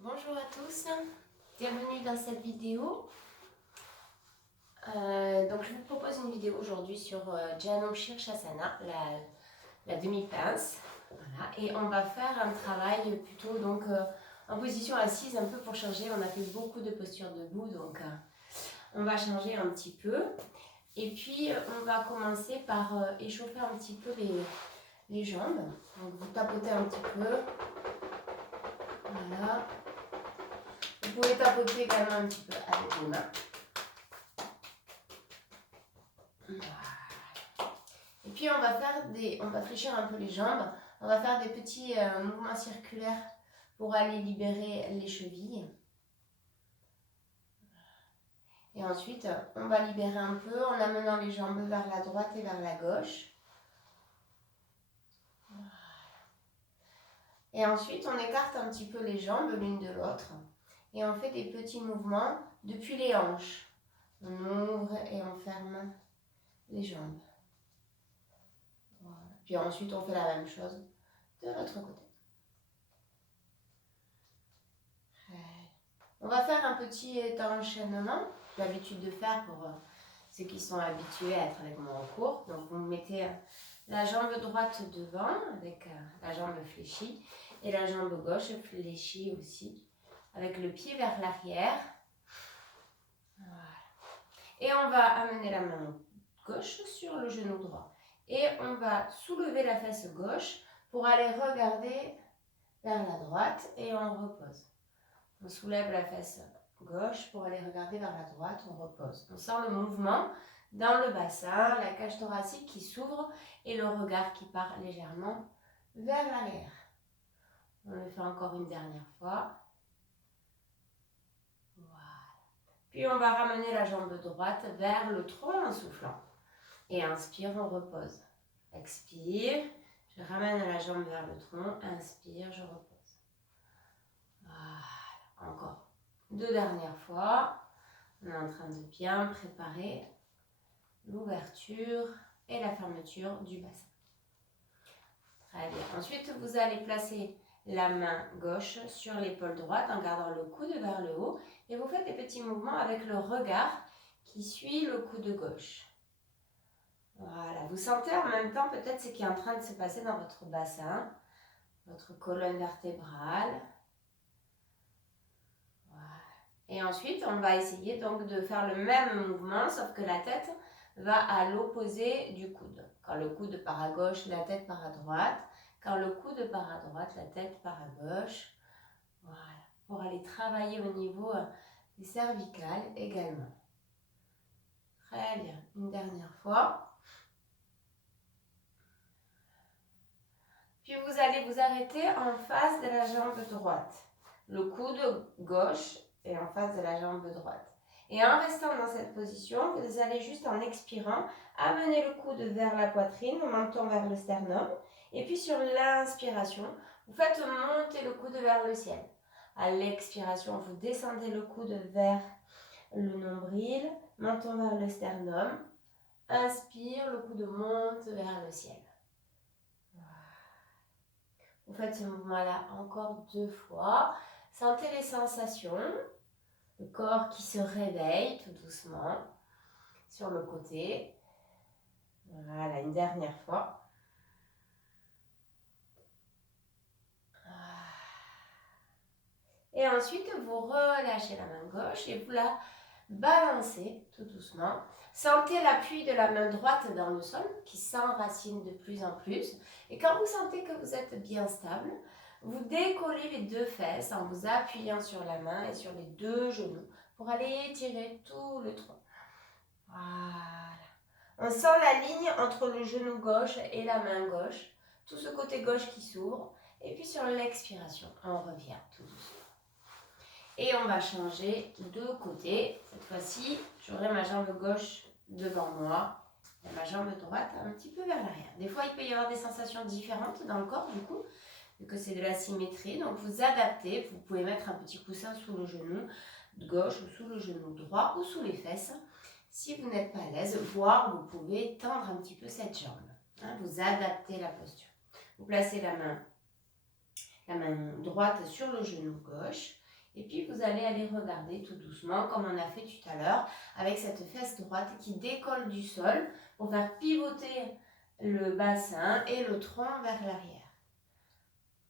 Bonjour à tous, bienvenue dans cette vidéo. Donc je vous propose une vidéo aujourd'hui sur Janu Shirshasana, la demi-pince. Voilà. Et on va faire un travail plutôt en position assise, un peu pour changer. On a fait beaucoup de postures debout, donc on va changer un petit peu. Et puis on va commencer par échauffer un petit peu les jambes. Donc vous tapotez un petit peu. Voilà. Vous pouvez tapoter également un petit peu avec vos mains. Voilà. Et puis on va fléchir un peu les jambes. On va faire des petits mouvements circulaires pour aller libérer les chevilles. Et ensuite, on va libérer un peu en amenant les jambes vers la droite et vers la gauche. Voilà. Et ensuite, on écarte un petit peu les jambes l'une de l'autre. Et on fait des petits mouvements depuis les hanches. On ouvre et on ferme les jambes. Voilà. Puis ensuite, on fait la même chose de l'autre côté. On va faire un petit enchaînement. J'ai l'habitude de faire pour ceux qui sont habitués à être avec moi en cours. Donc vous mettez la jambe droite devant avec la jambe fléchie et la jambe gauche fléchie aussi avec le pied vers l'arrière. Voilà. Et on va amener la main gauche sur le genou droit. Et on va soulever la fesse gauche pour aller regarder vers la droite et on repose. On soulève la fesse gauche pour aller regarder vers la droite, on repose. On sent le mouvement dans le bassin, la cage thoracique qui s'ouvre et le regard qui part légèrement vers l'arrière. On le fait encore une dernière fois. Voilà. Puis on va ramener la jambe droite vers le tronc en soufflant. Et inspire, on repose. Expire, je ramène la jambe vers le tronc, inspire, je repose. Voilà, encore. 2 dernières fois. On est en train de bien préparer l'ouverture et la fermeture du bassin. Très bien. Ensuite, vous allez placer la main gauche sur l'épaule droite en gardant le coude vers le haut et vous faites des petits mouvements avec le regard qui suit le coude gauche. Voilà. Vous sentez en même temps peut-être ce qui est en train de se passer dans votre bassin, votre colonne vertébrale. Et ensuite, on va essayer donc de faire le même mouvement, sauf que la tête va à l'opposé du coude. Quand le coude part à gauche, la tête part à droite. Quand le coude part à droite, la tête part à gauche. Voilà, pour aller travailler au niveau des cervicales également. Très bien, une dernière fois. Puis vous allez vous arrêter en face de la jambe droite. Le coude gauche est en face de la jambe droite. Et en restant dans cette position, vous allez juste en expirant, amener le coude vers la poitrine, le menton vers le sternum. Et puis sur l'inspiration, vous faites monter le coude vers le ciel. À l'expiration, vous descendez le coude vers le nombril, menton vers le sternum. Inspire, le coude monte vers le ciel. Vous faites ce mouvement-là encore 2 fois. Sentez les sensations. Le corps qui se réveille tout doucement sur le côté. Voilà, une dernière fois. Et ensuite, vous relâchez la main gauche et vous la balancez tout doucement. Sentez l'appui de la main droite dans le sol qui s'enracine de plus en plus. Et quand vous sentez que vous êtes bien stable, vous décollez les 2 fesses en vous appuyant sur la main et sur les 2 genoux pour aller étirer tout le tronc. Voilà. On sent la ligne entre le genou gauche et la main gauche. Tout ce côté gauche qui s'ouvre. Et puis sur l'expiration, on revient tout doucement. Et on va changer de côté. Cette fois-ci, j'aurai ma jambe gauche devant moi et ma jambe droite un petit peu vers l'arrière. Des fois, il peut y avoir des sensations différentes dans le corps, du coup, vu que c'est de la symétrie. Donc, vous adaptez. Vous pouvez mettre un petit coussin sous le genou gauche ou sous le genou droit ou sous les fesses. Si vous n'êtes pas à l'aise, voire vous pouvez tendre un petit peu cette jambe. Vous adaptez la posture. Vous placez la main droite sur le genou gauche Et puis vous allez aller regarder tout doucement comme on a fait tout à l'heure avec cette fesse droite qui décolle du sol pour faire pivoter le bassin et le tronc vers l'arrière.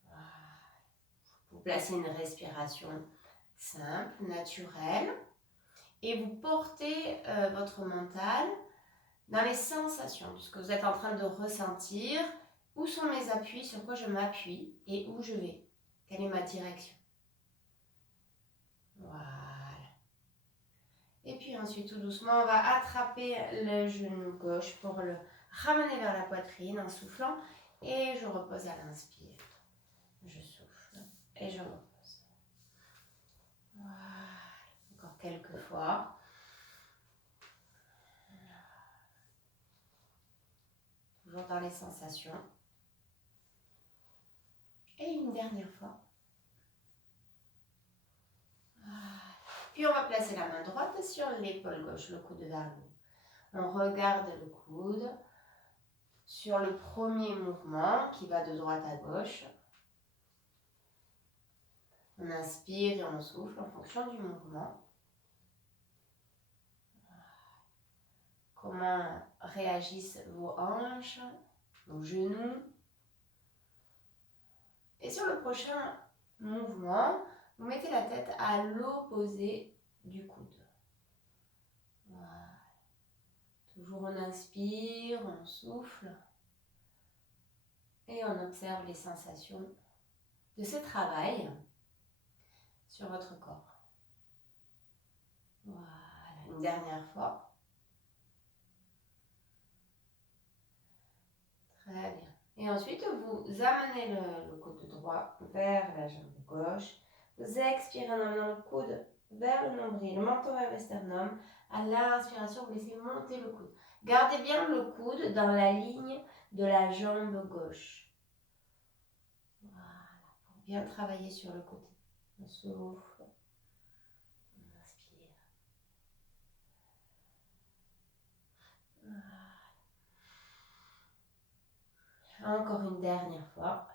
Voilà. Vous placez une respiration simple, naturelle et vous portez votre mental dans les sensations de ce que vous êtes en train de ressentir. Où sont mes appuis, sur quoi je m'appuie et où je vais? Quelle est ma direction? Voilà. Et puis ensuite, tout doucement, on va attraper le genou gauche pour le ramener vers la poitrine en soufflant. Et je repose à l'inspire. Je souffle et je repose. Voilà. Encore quelques fois. Toujours dans les sensations. Et une dernière fois. Voilà. Puis on va placer la main droite sur l'épaule gauche, le coude vers le haut. On regarde le coude sur le premier mouvement qui va de droite à gauche. On inspire et on souffle en fonction du mouvement. Comment réagissent vos hanches, vos genoux. Et sur le prochain mouvement, vous mettez la tête à l'opposé du coude. Voilà. Toujours on inspire, on souffle. Et on observe les sensations de ce travail sur votre corps. Voilà, une dernière fois. Très bien. Et ensuite, vous amenez le coude droit vers la jambe gauche. Vous expirez en amenant le coude vers le nombril, le menton vers le sternum. À l'inspiration, vous laissez monter le coude. Gardez bien le coude dans la ligne de la jambe gauche. Voilà, pour bien travailler sur le côté. On souffle, on inspire. Voilà. Encore une dernière fois.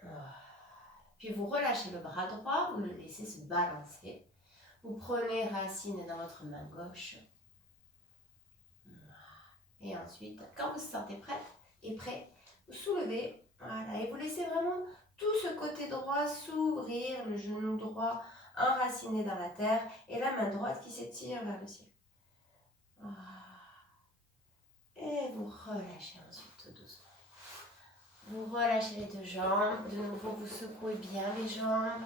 Voilà. Puis vous relâchez le bras droit, vous le laissez se balancer. Vous prenez racine dans votre main gauche. Et ensuite, quand vous vous sentez prête et prêt, vous soulevez. Voilà, et vous laissez vraiment tout ce côté droit s'ouvrir, le genou droit enraciné dans la terre et la main droite qui s'étire vers le ciel. Voilà. Et vous relâchez ensuite tout doucement. Vous relâchez les deux jambes. De nouveau, vous secouez bien les jambes.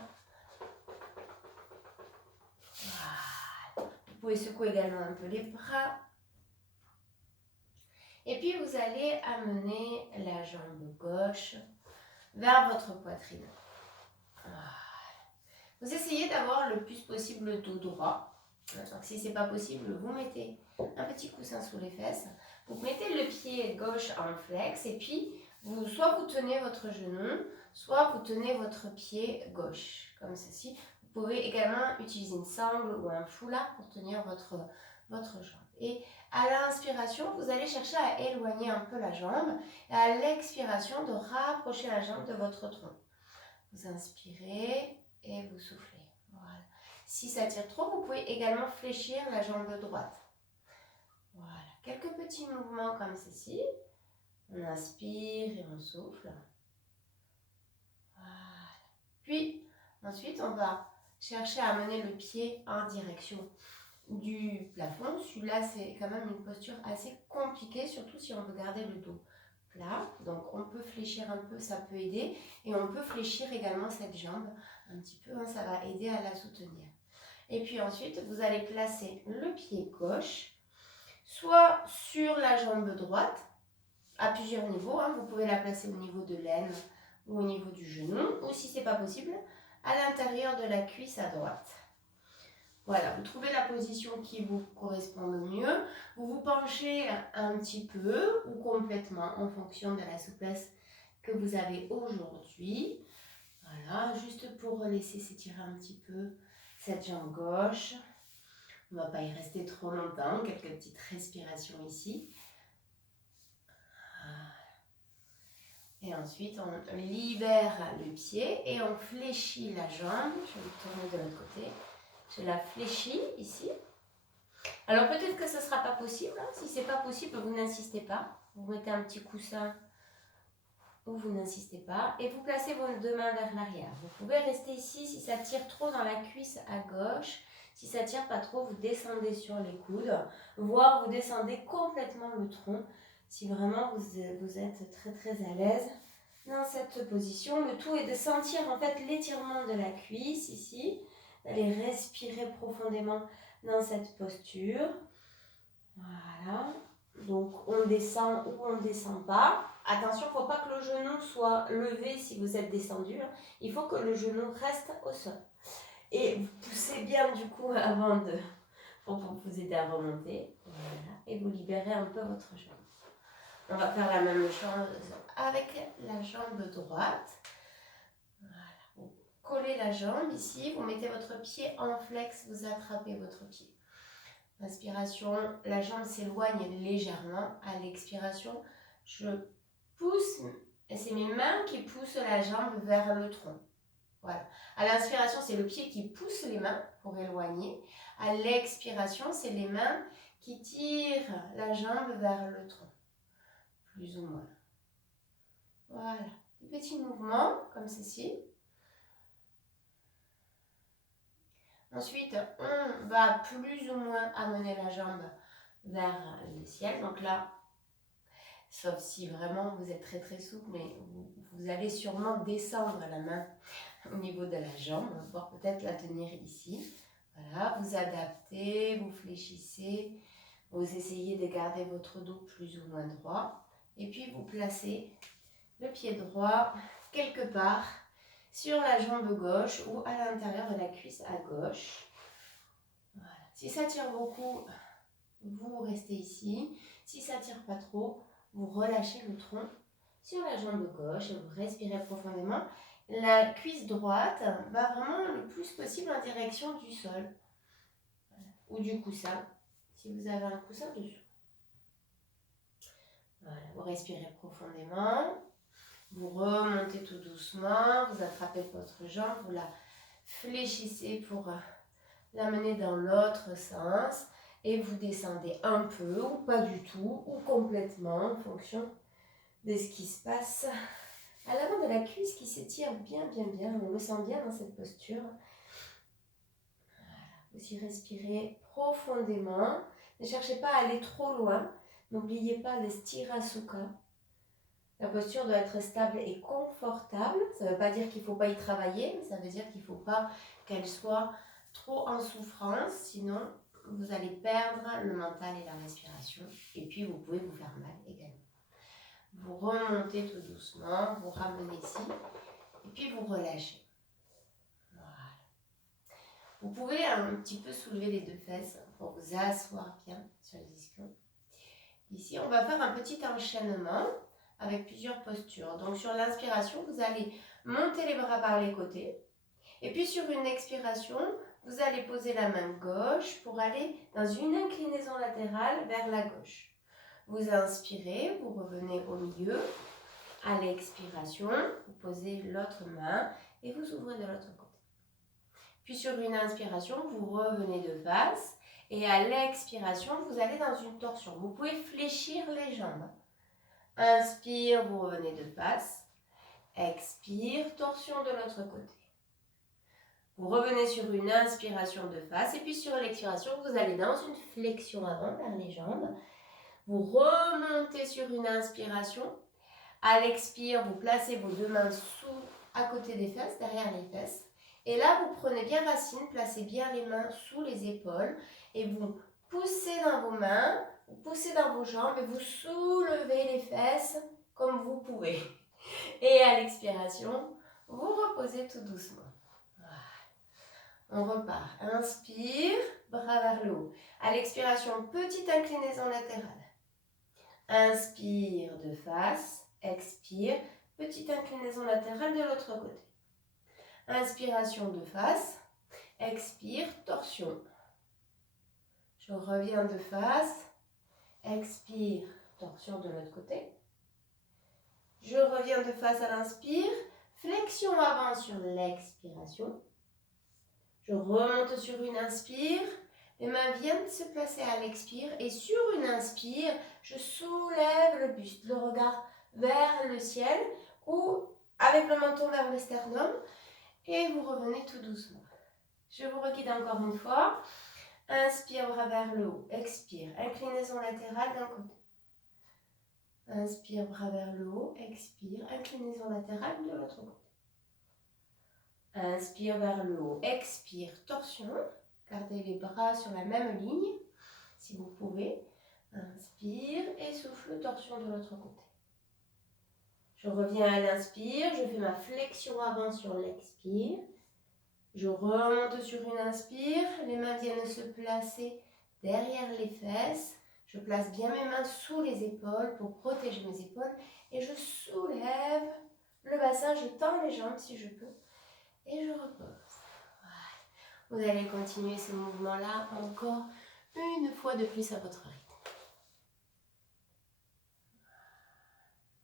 Voilà. Vous pouvez secouer également un peu les bras. Et puis, vous allez amener la jambe gauche vers votre poitrine. Voilà. Vous essayez d'avoir le plus possible le dos droit. Donc, si ce n'est pas possible, vous mettez un petit coussin sous les fesses. Vous mettez le pied gauche en flex et puis soit vous tenez votre genou, soit vous tenez votre pied gauche, comme ceci. Vous pouvez également utiliser une sangle ou un foulard pour tenir votre jambe. Et à l'inspiration, vous allez chercher à éloigner un peu la jambe et à l'expiration de rapprocher la jambe de votre tronc. Vous inspirez et vous soufflez. Voilà. Si ça tire trop, vous pouvez également fléchir la jambe droite. Voilà. Quelques petits mouvements comme ceci. On inspire et on souffle. Voilà. Puis, ensuite, on va chercher à amener le pied en direction du plafond. Celui-là, c'est quand même une posture assez compliquée, surtout si on veut garder le dos plat. Donc, on peut fléchir un peu, ça peut aider. Et on peut fléchir également cette jambe un petit peu, hein, ça va aider à la soutenir. Et puis ensuite, vous allez placer le pied gauche, soit sur la jambe droite, à plusieurs niveaux. Hein. Vous pouvez la placer au niveau de l'aine ou au niveau du genou, ou si ce n'est pas possible, à l'intérieur de la cuisse à droite. Voilà, vous trouvez la position qui vous correspond le mieux. Vous vous penchez un petit peu ou complètement en fonction de la souplesse que vous avez aujourd'hui. Voilà, juste pour laisser s'étirer un petit peu cette jambe gauche. On ne va pas y rester trop longtemps, quelques petites respirations ici. Voilà. Et ensuite, on libère le pied et on fléchit la jambe. Je vais me tourner de l'autre côté. Je la fléchis ici. Alors peut-être que ce ne sera pas possible. Hein. Si ce n'est pas possible, vous n'insistez pas. Vous mettez un petit coussin ou vous n'insistez pas. Et vous placez vos deux mains vers l'arrière. Vous pouvez rester ici si ça tire trop dans la cuisse à gauche. Si ça ne tire pas trop, vous descendez sur les coudes. Voire vous descendez complètement le tronc. Si vraiment vous êtes très très à l'aise dans cette position. Le tout est de sentir en fait l'étirement de la cuisse ici. D'aller respirer profondément dans cette posture. Voilà. Donc on descend ou on ne descend pas. Attention, il ne faut pas que le genou soit levé si vous êtes descendu. Il faut que le genou reste au sol. Et vous poussez bien du coup avant pour vous aider à remonter. Voilà. Et vous libérez un peu votre jambe. On va faire la même chose avec la jambe droite. Voilà. Vous collez la jambe ici. Vous mettez votre pied en flex. Vous attrapez votre pied. Inspiration, la jambe s'éloigne légèrement. À l'expiration, je pousse. Et c'est mes mains qui poussent la jambe vers le tronc. Voilà. À l'inspiration, c'est le pied qui pousse les mains pour éloigner. À l'expiration, c'est les mains qui tirent la jambe vers le tronc. Plus ou moins. Voilà. Des petits mouvements comme ceci. Ensuite, on va plus ou moins amener la jambe vers le ciel. Donc là, sauf si vraiment vous êtes très très souple, mais vous allez sûrement descendre la main au niveau de la jambe, voire peut-être la tenir ici. Voilà, vous adaptez, vous fléchissez, vous essayez de garder votre dos plus ou moins droit. Et puis vous placez le pied droit quelque part sur la jambe gauche ou à l'intérieur de la cuisse à gauche. Voilà. Si ça tire beaucoup, vous restez ici. Si ça tire pas trop, vous relâchez le tronc sur la jambe gauche et vous respirez profondément. La cuisse droite va vraiment le plus possible en direction du sol. Voilà. Ou du coussin, si vous avez un coussin dessus. Voilà. Vous respirez profondément. Vous remontez tout doucement, vous attrapez votre jambe, vous la fléchissez pour l'amener dans l'autre sens et vous descendez un peu ou pas du tout ou complètement en fonction de ce qui se passe à l'avant de la cuisse qui s'étire bien, bien, bien. On le sent bien dans cette posture. Voilà. Vous y respirez profondément. Ne cherchez pas à aller trop loin. N'oubliez pas le Sthirasukha. La posture doit être stable et confortable. Ça ne veut pas dire qu'il ne faut pas y travailler, mais ça veut dire qu'il ne faut pas qu'elle soit trop en souffrance, sinon vous allez perdre le mental et la respiration. Et puis vous pouvez vous faire mal également. Vous remontez tout doucement, vous ramenez ici, et puis vous relâchez. Voilà. Vous pouvez un petit peu soulever les deux fesses pour vous asseoir bien sur les ischions. Ici, on va faire un petit enchaînement avec plusieurs postures. Donc sur l'inspiration, vous allez monter les bras par les côtés. Et puis sur une expiration, vous allez poser la main gauche pour aller dans une inclinaison latérale vers la gauche. Vous inspirez, vous revenez au milieu. À l'expiration, vous posez l'autre main et vous ouvrez de l'autre côté. Puis sur une inspiration, vous revenez de face. Et à l'expiration, vous allez dans une torsion. Vous pouvez fléchir les jambes. Inspire, vous revenez de face. Expire, torsion de l'autre côté. Vous revenez sur une inspiration de face. Et puis sur l'expiration, vous allez dans une flexion avant vers les jambes. Vous remontez sur une inspiration. À l'expire, vous placez vos deux mains à côté des fesses, derrière les fesses. Et là, vous prenez bien racine, placez bien les mains sous les épaules. Et vous poussez dans vos mains, vous poussez dans vos jambes et vous soulevez les fesses comme vous pouvez. Et à l'expiration, vous reposez tout doucement. On repart. Inspire, bras vers le haut. À l'expiration, petite inclinaison latérale. Inspire de face, expire, petite inclinaison latérale de l'autre côté. Inspiration de face, expire, torsion. Je reviens de face, expire, torsion de l'autre côté. Je reviens de face à l'inspire. Flexion avant sur l'expiration. Je remonte sur une inspire. Les mains viennent se placer à l'expire. Et sur une inspire, je soulève le buste, le regard vers le ciel ou avec le menton vers le sternum. Et vous revenez tout doucement. Je vous reguide encore une fois. Inspire, bras vers le haut. Expire, inclinaison latérale d'un côté. Inspire, bras vers le haut. Expire, inclinaison latérale de l'autre côté. Inspire vers le haut. Expire, torsion. Gardez les bras sur la même ligne, si vous pouvez. Inspire et souffle, torsion de l'autre côté. Je reviens à l'inspire. Je fais ma flexion avant sur l'expire. Je remonte sur une inspire, les mains viennent se placer derrière les fesses. Je place bien mes mains sous les épaules pour protéger mes épaules. Et je soulève le bassin, je tends les jambes si je peux. Et je repose. Voilà. Vous allez continuer ce mouvement-là encore une fois de plus à votre rythme.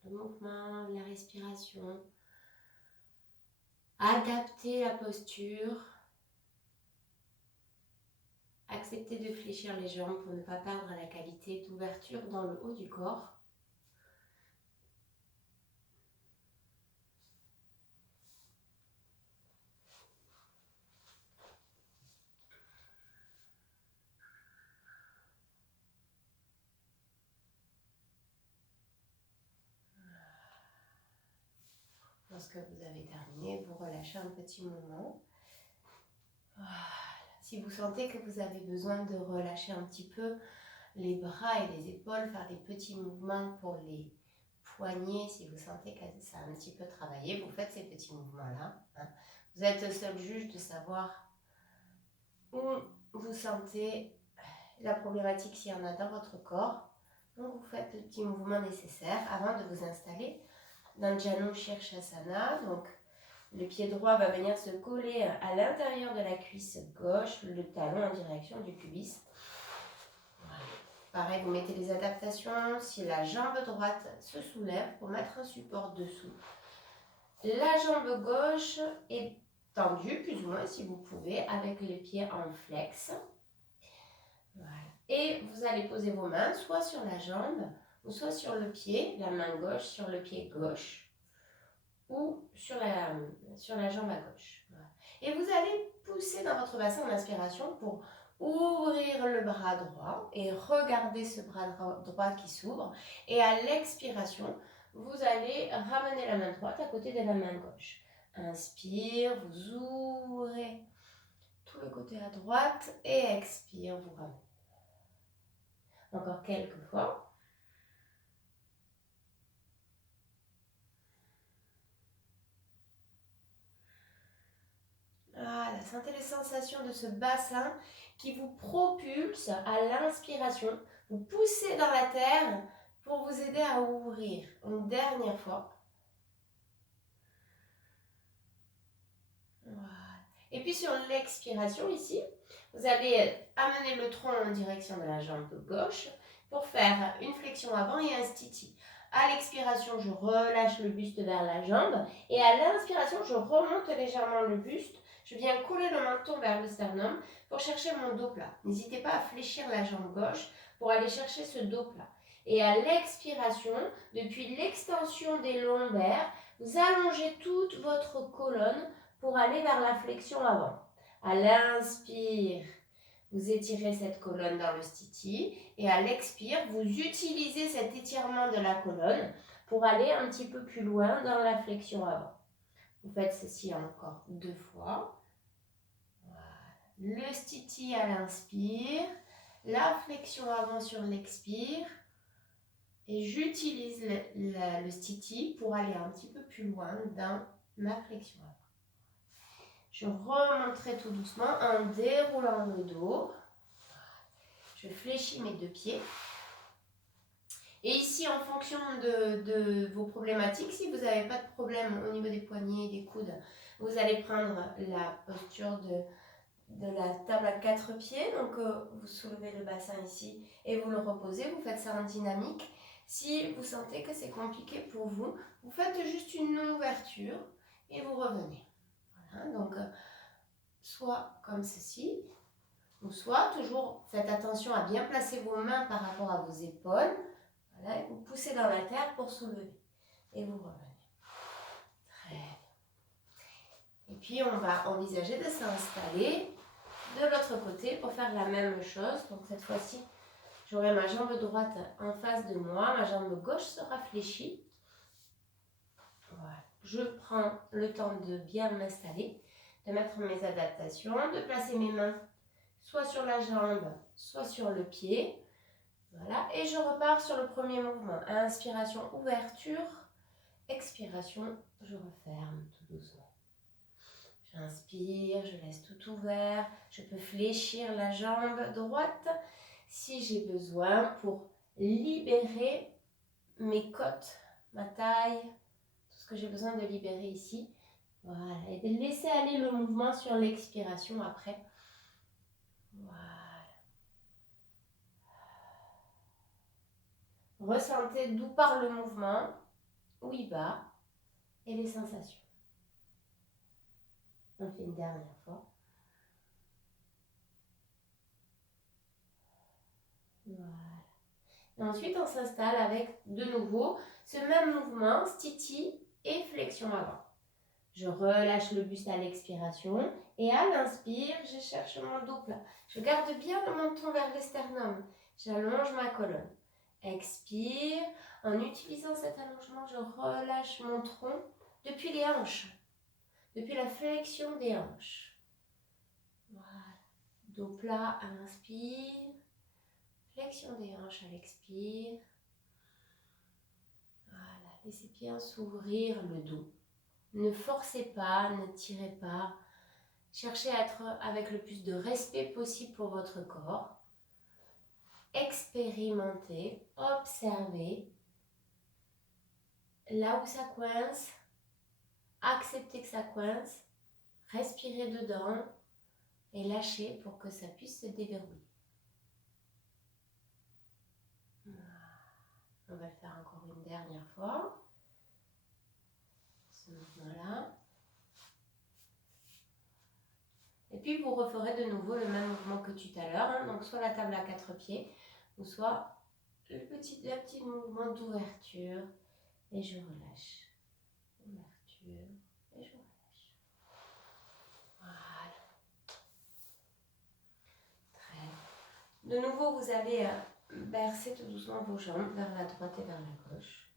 Le mouvement, la respiration. Adaptez la posture. Acceptez de fléchir les jambes pour ne pas perdre la qualité d'ouverture dans le haut du corps. Lorsque vous avez terminé, vous relâchez un petit moment. Voilà. Si vous sentez que vous avez besoin de relâcher un petit peu les bras et les épaules, faire des petits mouvements pour les poignets, si vous sentez que ça a un petit peu travaillé, vous faites ces petits mouvements-là. Hein. Vous êtes seul juge de savoir où vous sentez la problématique s'il y en a dans votre corps. Donc vous faites le petit mouvement nécessaire avant de vous installer dans Janu Shirshasana. Donc le pied droit va venir se coller à l'intérieur de la cuisse gauche, le talon en direction du pubis. Voilà. Pareil, vous mettez les adaptations. Si la jambe droite se soulève, pour mettre un support dessous. La jambe gauche est tendue, plus ou moins, si vous pouvez, avec les pieds en flex. Voilà. Et vous allez poser vos mains soit sur la jambe, ou soit sur le pied, la main gauche sur le pied gauche, ou sur la jambe à gauche. Voilà. Et vous allez pousser dans votre bassin en inspiration pour ouvrir le bras droit et regarder ce bras droit qui s'ouvre. Et à l'expiration, vous allez ramener la main droite à côté de la main gauche. Inspire, vous ouvrez tout le côté à droite et expire, vous ramenez. Encore quelques fois. Voilà, sentez les sensations de ce bassin qui vous propulse à l'inspiration. Vous poussez dans la terre pour vous aider à ouvrir. Une dernière fois. Voilà. Et puis sur l'expiration ici, vous allez amener le tronc en direction de la jambe gauche pour faire une flexion avant et un stitti. À l'expiration, je relâche le buste vers la jambe et à l'inspiration, je remonte légèrement le buste. Je viens coller le menton vers le sternum pour chercher mon dos plat. N'hésitez pas à fléchir la jambe gauche pour aller chercher ce dos plat. Et à l'expiration, depuis l'extension des lombaires, vous allongez toute votre colonne pour aller vers la flexion avant. À l'inspire, vous étirez cette colonne dans le stitti et à l'expire, vous utilisez cet étirement de la colonne pour aller un petit peu plus loin dans la flexion avant. Vous faites ceci encore 2 fois. Voilà. Le stitti à l'inspire, la flexion avant sur l'expire et j'utilise le stitti pour aller un petit peu plus loin dans ma flexion avant. Je remonterai tout doucement en déroulant le dos. Je fléchis mes 2 pieds. Et ici, en fonction de vos problématiques, si vous n'avez pas de problème au niveau des poignets et des coudes, vous allez prendre la posture de la table à 4 pieds. Donc, vous soulevez le bassin ici et vous le reposez. Vous faites ça en dynamique. Si vous sentez que c'est compliqué pour vous, vous faites juste une ouverture et vous revenez. Voilà, donc soit comme ceci, ou soit toujours faites attention à bien placer vos mains par rapport à vos épaules. Voilà, et vous poussez dans la terre pour soulever. Et vous revenez. Très bien. Et puis on va envisager de s'installer de l'autre côté pour faire la même chose. Donc cette fois-ci, j'aurai ma jambe droite en face de moi, ma jambe gauche sera fléchie. Voilà. Je prends le temps de bien m'installer, de mettre mes adaptations, de placer mes mains soit sur la jambe, soit sur le pied. Voilà, et je repars sur le premier mouvement. Inspiration, ouverture. Expiration, je referme tout doucement. J'inspire, je laisse tout ouvert. Je peux fléchir la jambe droite si j'ai besoin pour libérer mes côtes, ma taille, tout ce que j'ai besoin de libérer ici. Voilà, et de laisser aller le mouvement sur l'expiration après. Voilà. Ressentez d'où part le mouvement, où il va, et les sensations. On fait une dernière fois. Voilà. Et ensuite, on s'installe avec de nouveau ce même mouvement, stiti et flexion avant. Je relâche le buste à l'expiration et à l'inspire, je cherche mon dos plat. Je garde bien le menton vers le sternum. J'allonge ma colonne. Expire. En utilisant cet allongement, je relâche mon tronc depuis les hanches, depuis la flexion des hanches. Voilà. Dos plat à l'inspire. Flexion des hanches à l'expire. Voilà, laissez bien s'ouvrir le dos. Ne forcez pas, ne tirez pas. Cherchez à être avec le plus de respect possible pour votre corps. Expérimentez, observez. Là où ça coince, acceptez que ça coince. Respirez dedans et lâchez pour que ça puisse se déverrouiller. On va le faire encore une dernière fois. Ce mouvement-là. Et puis vous referez de nouveau le même mouvement que tout à l'heure. Hein. Donc soit la table à 4 pieds, ou soit le petit mouvement d'ouverture. Et je relâche. Ouverture. Et je relâche. Voilà. Très bien. De nouveau, vous allez bercer tout doucement vos jambes vers la droite et vers la gauche.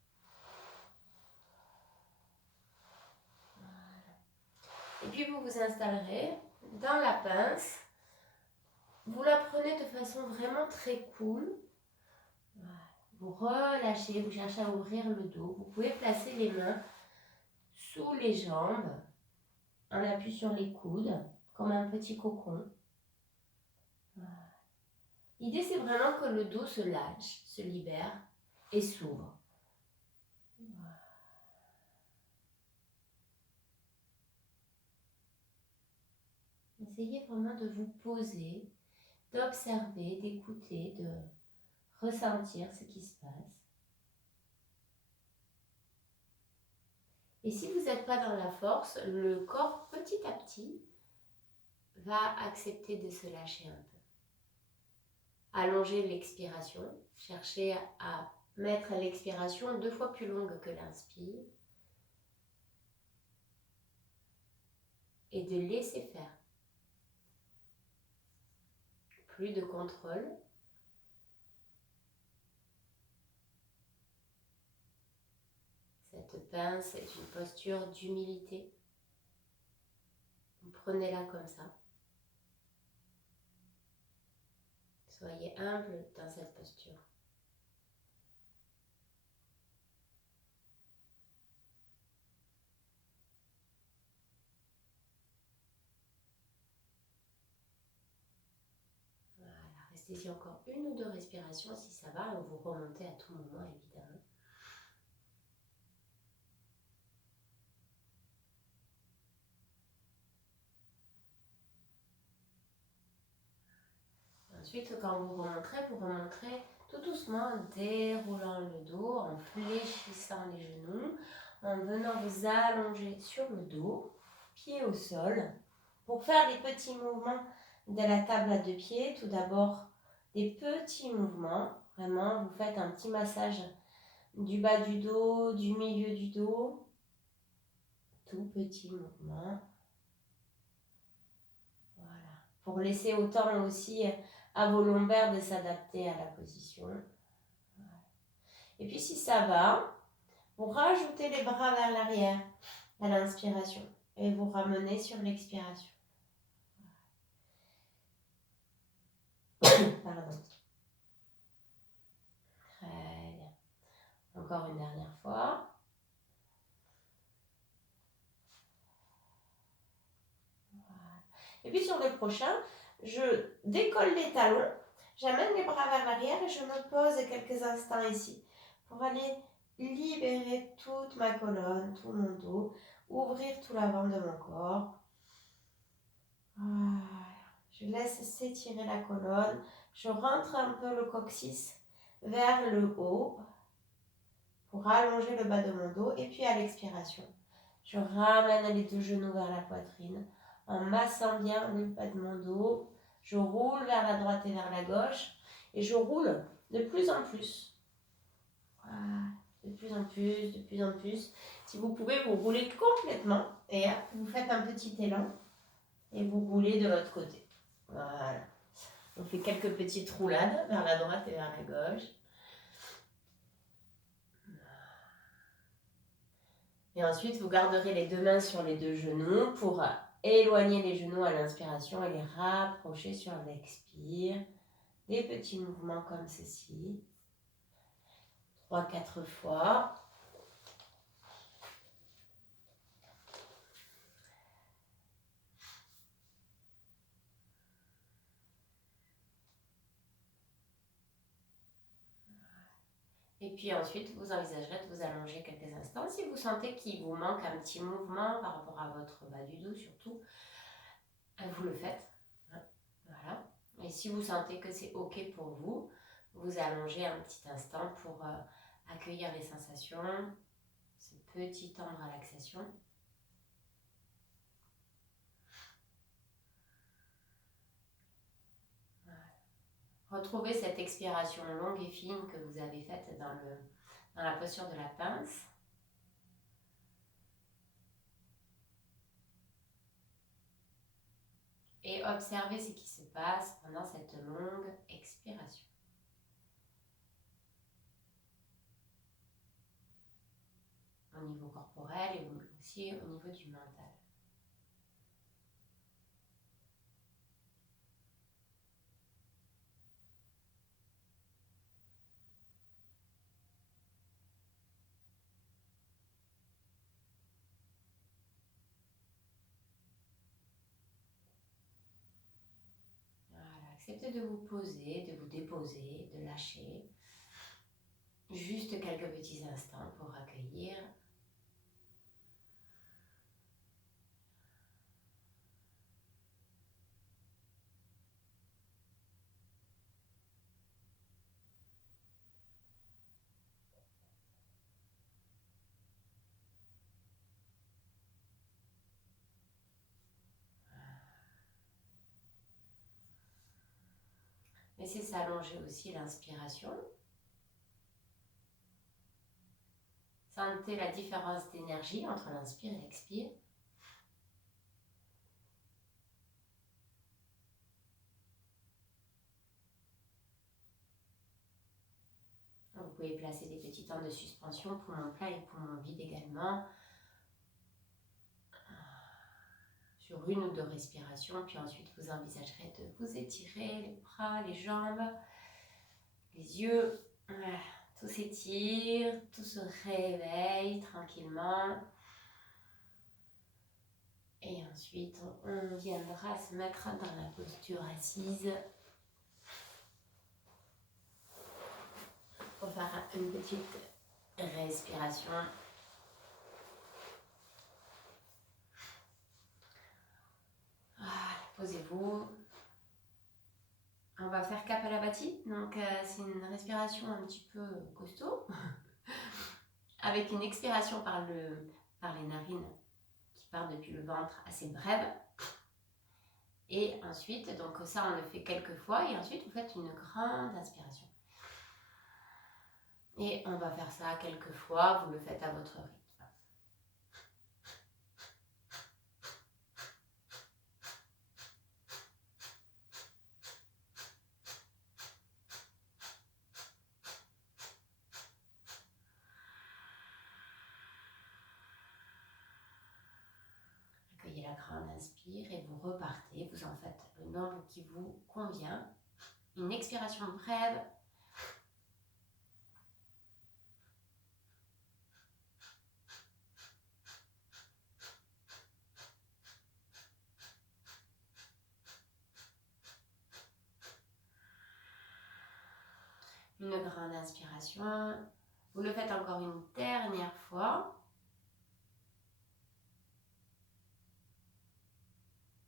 Et puis vous vous installerez dans la pince. Vous la prenez de façon vraiment très cool. Voilà. Vous relâchez, vous cherchez à ouvrir le dos. Vous pouvez placer les mains sous les jambes, en appui sur les coudes, comme un petit cocon. Voilà. L'idée, c'est vraiment que le dos se lâche, se libère et s'ouvre. Voilà. Essayez vraiment de vous poser, d'observer, d'écouter, de ressentir ce qui se passe. Et si vous n'êtes pas dans la force, le corps petit à petit va accepter de se lâcher un peu. Allongez l'expiration, cherchez à mettre l'expiration 2 fois plus longue que l'inspire et de laisser faire. Plus de contrôle. Cette pince est une posture d'humilité. Prenez-la comme ça. Soyez humble dans cette posture. Voilà, restez ici encore 1 ou 2 respirations si ça va, vous remontez à tout moment évidemment. Ensuite, quand vous remonterez tout doucement en déroulant le dos, en fléchissant les genoux, en venant vous allonger sur le dos, pied au sol, pour faire des petits mouvements de la table à deux pieds. Tout d'abord, des petits mouvements, vraiment, vous faites un petit massage du bas du dos, du milieu du dos, tout petit mouvement. Voilà, pour laisser autant aussi à vos lombaires de s'adapter à la position. Voilà. Et puis si ça va, vous rajoutez les bras vers l'arrière à l'inspiration et vous ramenez sur l'expiration. Pardon. Très bien. Encore une dernière fois. Voilà. Et puis sur le prochain, je décolle les talons, j'amène les bras vers l'arrière et je me pose quelques instants ici pour aller libérer toute ma colonne, tout mon dos, ouvrir tout l'avant de mon corps. Voilà. Je laisse s'étirer la colonne, je rentre un peu le coccyx vers le haut pour allonger le bas de mon dos et puis à l'expiration, je ramène les deux genoux vers la poitrine en massant bien le bas de mon dos. Je roule vers la droite et vers la gauche et je roule de plus en plus. Voilà, de plus en plus, de plus en plus. Si vous pouvez, vous roulez complètement et vous faites un petit élan et vous roulez de l'autre côté. Voilà. On fait quelques petites roulades vers la droite et vers la gauche. Et ensuite, vous garderez les deux mains sur les deux genoux pour éloigner les genoux à l'inspiration et les rapprocher sur l'expire. Des petits mouvements comme ceci. 3-4 fois. Et puis ensuite, vous envisagerez de vous allonger quelques instants. Si vous sentez qu'il vous manque un petit mouvement par rapport à votre bas du dos surtout, vous le faites. Voilà. Et si vous sentez que c'est OK pour vous, vous allongez un petit instant pour accueillir les sensations, ce petit temps de relaxation. Voilà. Retrouvez cette expiration longue et fine que vous avez faite dans la posture de la pince. Et observez ce qui se passe pendant cette longue expiration. Au niveau corporel et aussi au niveau du mental. Voilà, acceptez de vous poser, de vous déposer, de lâcher. Juste quelques petits instants pour accueillir. Laissez s'allonger aussi l'inspiration. Sentez la différence d'énergie entre l'inspire et l'expire. Vous pouvez placer des petits temps de suspension, poumon plein et poumon vide également. Sur une ou deux respirations, puis ensuite vous envisagerez de vous étirer les bras, les jambes, les yeux. Voilà. Tout s'étire, tout se réveille tranquillement. Et ensuite, on viendra se mettre dans la posture assise. On fera une petite respiration. Voilà, posez-vous. On va faire Kapalabhati Kapalabhati. Donc c'est une respiration un petit peu costaud, avec une expiration par les narines qui part depuis le ventre assez brève. Et ensuite, donc ça on le fait quelques fois, et ensuite vous faites une grande inspiration. Et on va faire ça quelques fois, vous le faites à votre rythme. Accueillez la grande inspire et vous repartez. Vous en faites le nombre qui vous convient. Une expiration brève. Une grande inspiration. Vous le faites encore une dernière fois.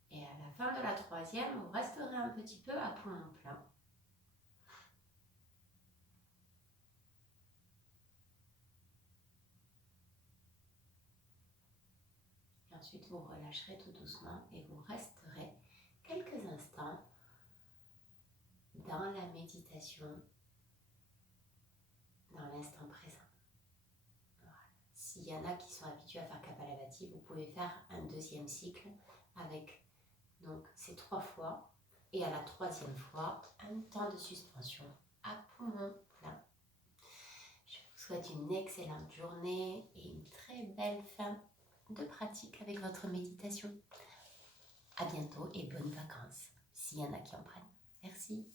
Et à la fin de la troisième, vous resterez un petit peu à poumon plein. Et ensuite, vous relâcherez tout doucement et vous resterez quelques instants dans la méditation, dans l'instant présent. Voilà. S'il y en a qui sont habitués à faire Kapalabhati, vous pouvez faire un deuxième cycle avec donc ces 3 fois. Et à la troisième fois, un temps de suspension à poumon plein. Je vous souhaite une excellente journée et une très belle fin de pratique avec votre méditation. À bientôt et bonnes vacances, s'il y en a qui en prennent. Merci.